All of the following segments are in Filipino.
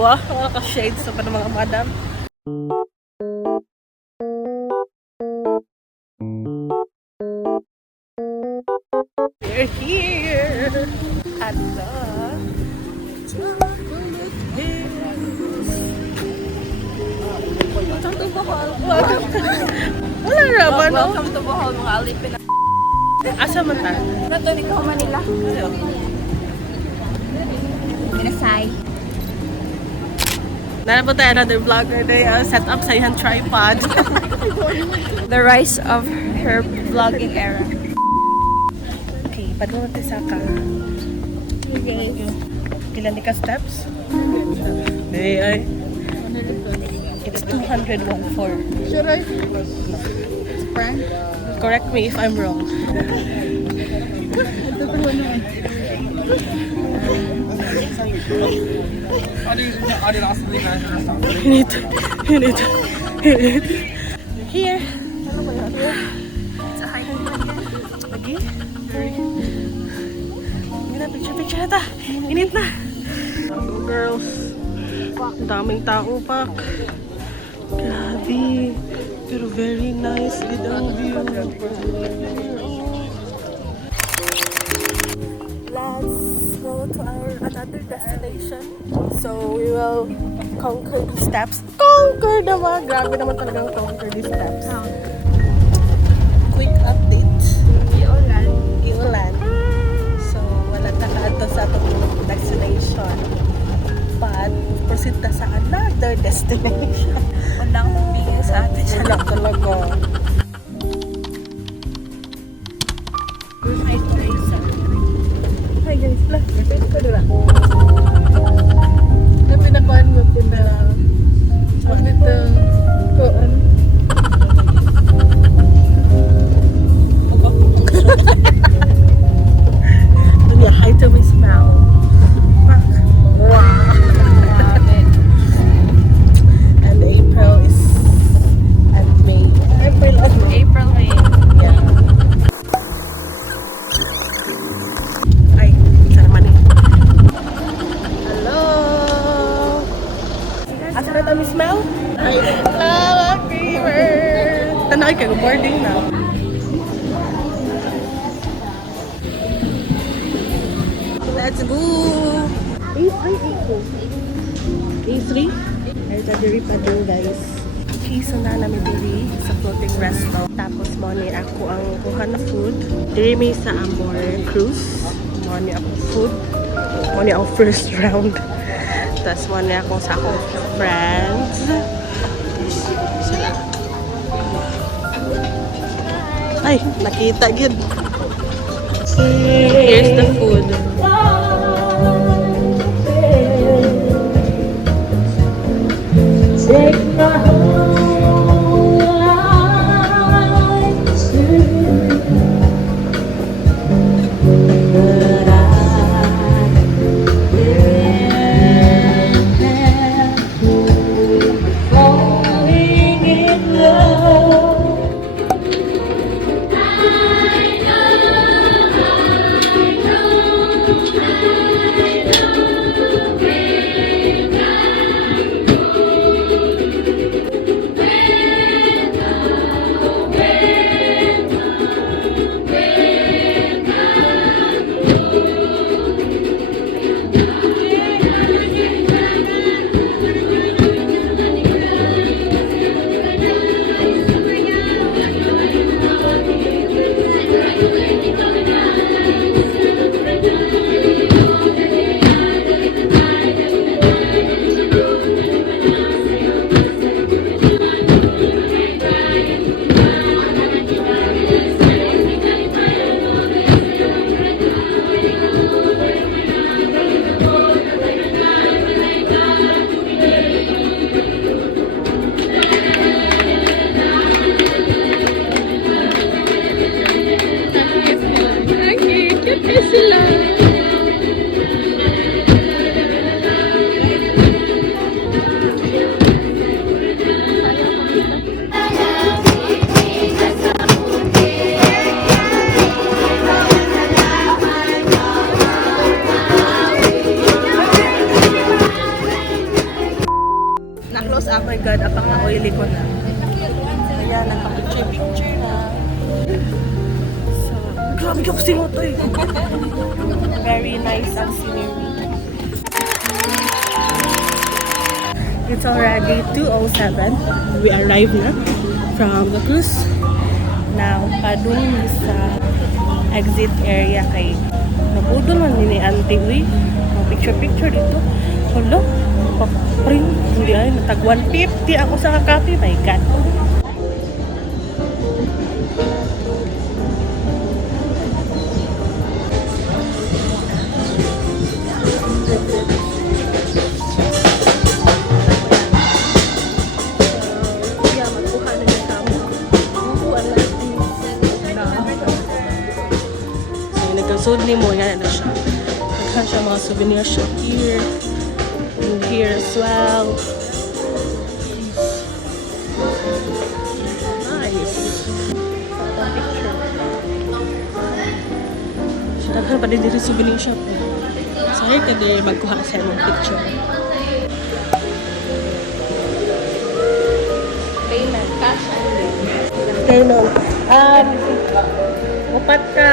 Wow, naka-shades pa ng mga madam. We're here at the Chocolate Hills. Welcome to Bohol. Wala naman, no? Welcome to Bohol, mga alipin. Asa man ta? Natuloy ko Manila. Minasay. Nara po tayo another vlogger na set up sa iyang tripod. The rise of her vlogging era. Okay, padung natin sa ka. Ilan di ka steps? Ay. It's 201 for. Should I? It's prank. Correct me if I'm wrong. Init. Here. It's a hiking Lagi? Gina, picture na ta. Init na. Go girls. Ang daming tao pa. Grabe. Pero very nice. Good ang view. Let's go to our another destination. So we will conquer the steps. Conquer naman! Grabe naman talagang conquer the steps. Quick update. Iulan. So wala na kaadto sa atong destination. But proceed na sa another destination. Walang magbigay sa atin. Wala talaga. Hi guys, lang. Pwede ko dula. Na pinakuan mo pina. Dito kuan. Dunya, hi to my smile. Wow. And April is and May. April and May. April, May. Yeah. Ay, isa naman eh. Hello! Asa na ito, Miss Mel? Ay, Lala Creamer! Tanay kayo, boarding na. Let's go! A3, A3? Ay, diri pa din, guys. Okay, so na namin diri sa floating resto. Tapos mo ni ako ang kuha na food. Diri may sa Amor Cruise. Mo ni ako food. Mo ni ang first round. Tapos mo ni ako sa akong friends. Sila. Ay, nakita gid. Here's the food. Take my whole life to but I falling in love. I know oh my God, apaka-oily ko na. Ayan, nakapicture-picture na. So, grabe ka kasi mo to eh. Very nice ang scenery. It's already 2:07. We arrived na from the cruise. Now, padung sa exit area kay nabudol man ni Auntie Uy. Picture dito. Hello? Papring. Hindi ay, natag 150 ako sa kakapi. My God. Nagkasud ni mo, yan na siya. Nagkan siya mga souvenir shop here. And here as well. Nice. Picture. So, nagkan pa din dito souvenir shop. So, here ka din magkuha sa mong picture. Payment, cash only. Okay, no. Upat ka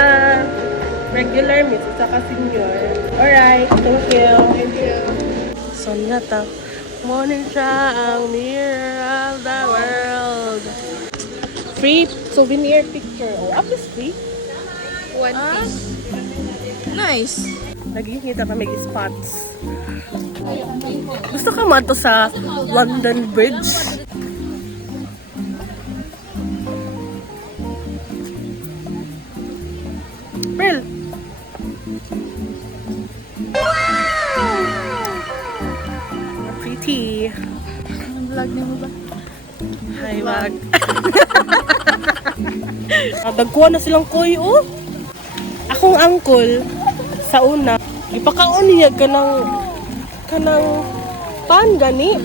regular miss, isa ka senior. Alright, thank you. Thank you. So, nata. Morning siya ang mirror of the world. Free souvenir picture. Oh, up is free. One piece. Nice. Nagkikita kami spots. Gusto ka man to sa London Bridge? Pearl. Pretty. Vlog niyo ba? Hi, wag. Dagkuhan na silang koy, oh. Akong uncle, sa una, ipakaon niya kanang pan gani.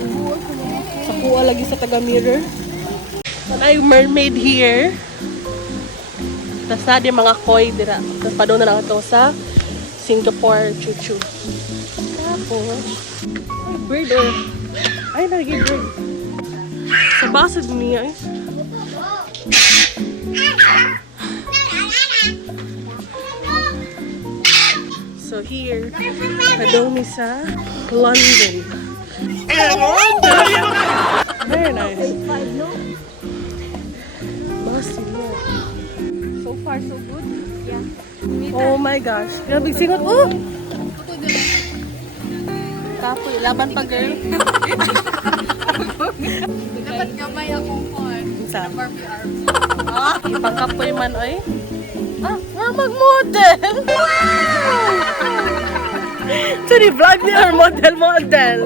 Sa kuha lagi sa taga-mirror. Ay, mermaid here. Tapos na din mga koi dira. Tapos pa doon na lang ito sa Singapore chuchu. Tapos, ay, bird or... Ay, lagi bird. Sa basad niya eh. So here, padong mi sa London. Very nice. Basi mo. So far, so good. Yeah. Oh my gosh. Grabe singot. Oh! Tapoy. Laban pa, girl. Dapat gamay akong phone. Sa Barbie arms. ipangkapoy man, oy. Ah, nga mag-model. Wow! So, ni-vlog niya or model.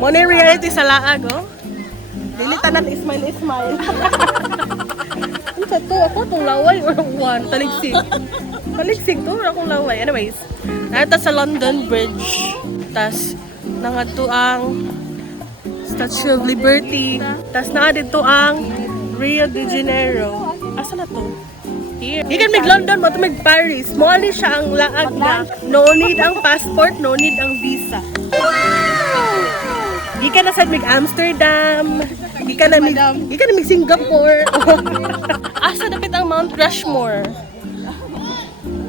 Mo ni reality sa laag, oh. Dili tanan ismail. Ano sa to? Ako itong laway or one? Taligsig. Taligsig to or akong laway. Anyways, narita sa London Bridge. Tas, nangadto ang Statue of Liberty. Tas, dito ang Rio de Janeiro. Asa na to? Here. Ikan mig London mo to mig Paris. Mo ani siya ang laag na no need ang passport, no need ang visa. Gikan na sa mig Amsterdam. Gikan na mig Singapore. Asa dapat ang Mount Rushmore?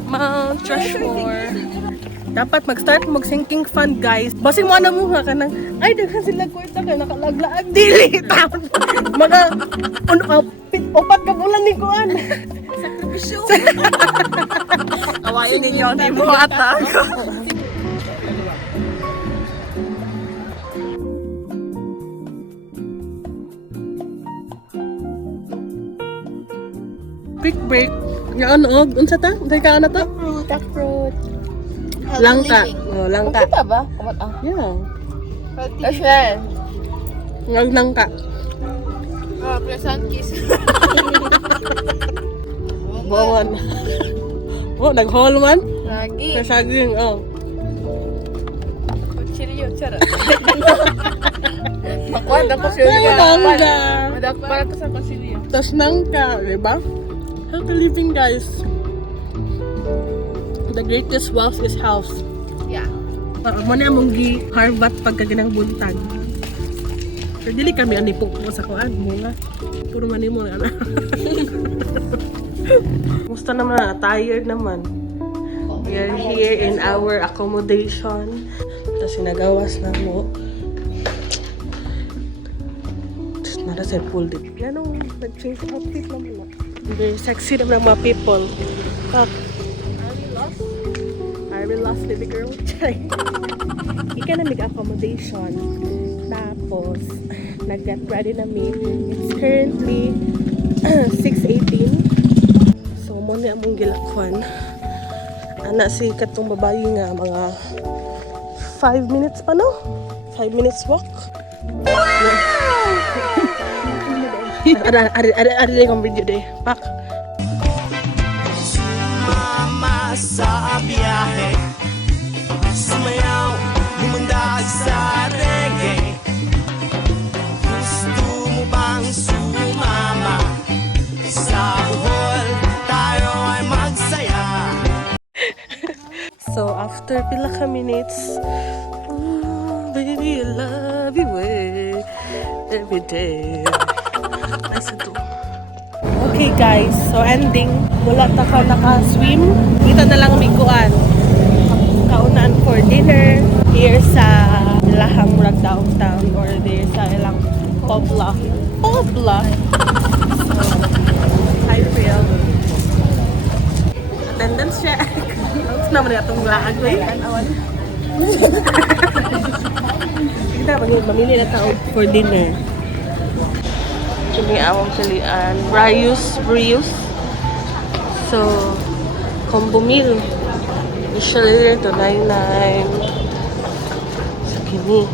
Mount Rushmore. Dapat mag-start mag-sinking fund, guys. Basing mo na mo nga kanang, ay, daghan sila kwarta ka, nakalaglaag. Dili! Mga, upat ka bulan ni Kuan. Sakripisyo. Awayin ninyo, hindi mo ata ako. Quick break. Nga ano, unsa ta? Dahil ka ano ta? Fruit. Langka. Oh, langka. Kita ba? Kumat ah. Yeah. Asyan. Ngag langka. Pleasant kiss. Bawan. Oh, nag-haul man. Lagi. Nasaging, oh. Kuchilyo, charot. Makuha na ko siya. Ay, langka. Madakpara ko sa kuchilyo. Tas nangka, diba? Healthy living, guys. The greatest wealth is health. Yeah. Mo na mong gi-harvat pagka ginang buntag. Pero dili kami anipok mo sa kuan mo nga. Puro man mo na. Musta naman na? Tired naman. We are here in our accommodation. Tapos sinagawas na mo. Tapos nara sa pool din. Yan o, nag-change outfit naman na. Very sexy naman ang mga people. Are we lost? Are we lost, baby girl? Ika na mag-accommodation. Tapos, nag-get ready na me. It's currently 6:18. So, muna among gilakwan. Ana si katong babae nga mga 5 minutes pa no? 5 minutes walk. Wow! Ari kong video day. Pak. Sumama sa biyahe, sumayaw, lumundag sa reggae. Gusto mo bang sumama sa buhol? Tayo ay magsaya. So, after pila ka minutes, baby, I love you every day. Ay, sa to. Okay guys, so ending. Wala ta ka naka-swim. Dito na lang miguan. Kaunan for dinner. Here sa Lahang Murag downtown or there sa ilang Pobla. Pobla! So, hi Phil. Attendance check. Ano naman na itong laag eh? Kita mamili na tao for dinner. Kini awang salian. Brius. So, combo meal. Usually to 99. So, kini.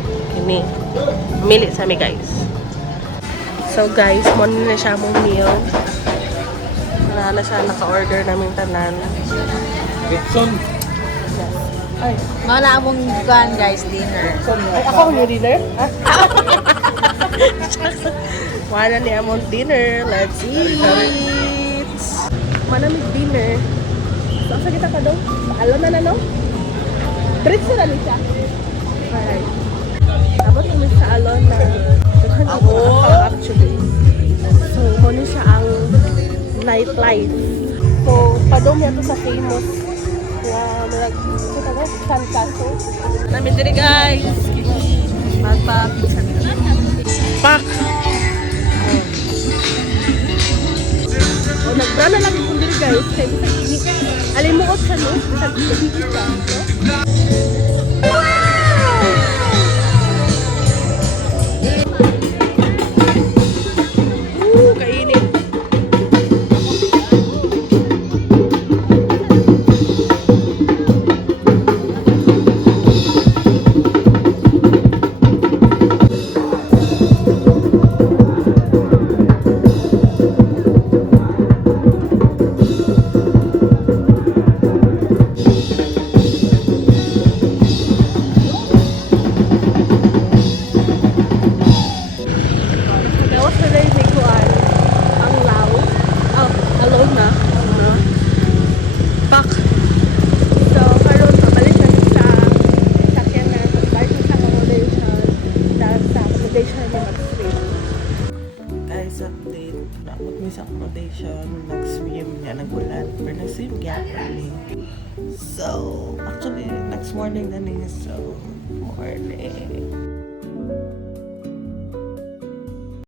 Mamili sa amin guys. So guys, muna na siya mong meal. Wala na siya naka-order namin tanan. Ay, Mana among kuan guys dinner. ay ako yung dinner? Wala ni among dinner. Let's eat! Mana may dinner. So, asa kita ka daw? Sa alon na no? Diretso na siya. Alright. Abot kami sa alon na daghan ako actually. So, muna siya ang nightlife. So, padong niya to sa famous San Caso. Namin diri guys. Magpa-pizza. Pak! Oh, nagbra na lang yung diri guys. Kaya bisa init. Alimuot siya no? Bisa init siya. Kainit. Gawas na rin may kuan ang law. Oh, alone na. Pak. So, karon pabalik na sa sakyan na pag-start na sa accommodation. Dahil sa accommodation na mag-swim. Guys, update. Dapat may sa accommodation. Nag-swim niya, nag-ulan. Pero nag-swim niya early. So, actually, next morning na niya. So, morning.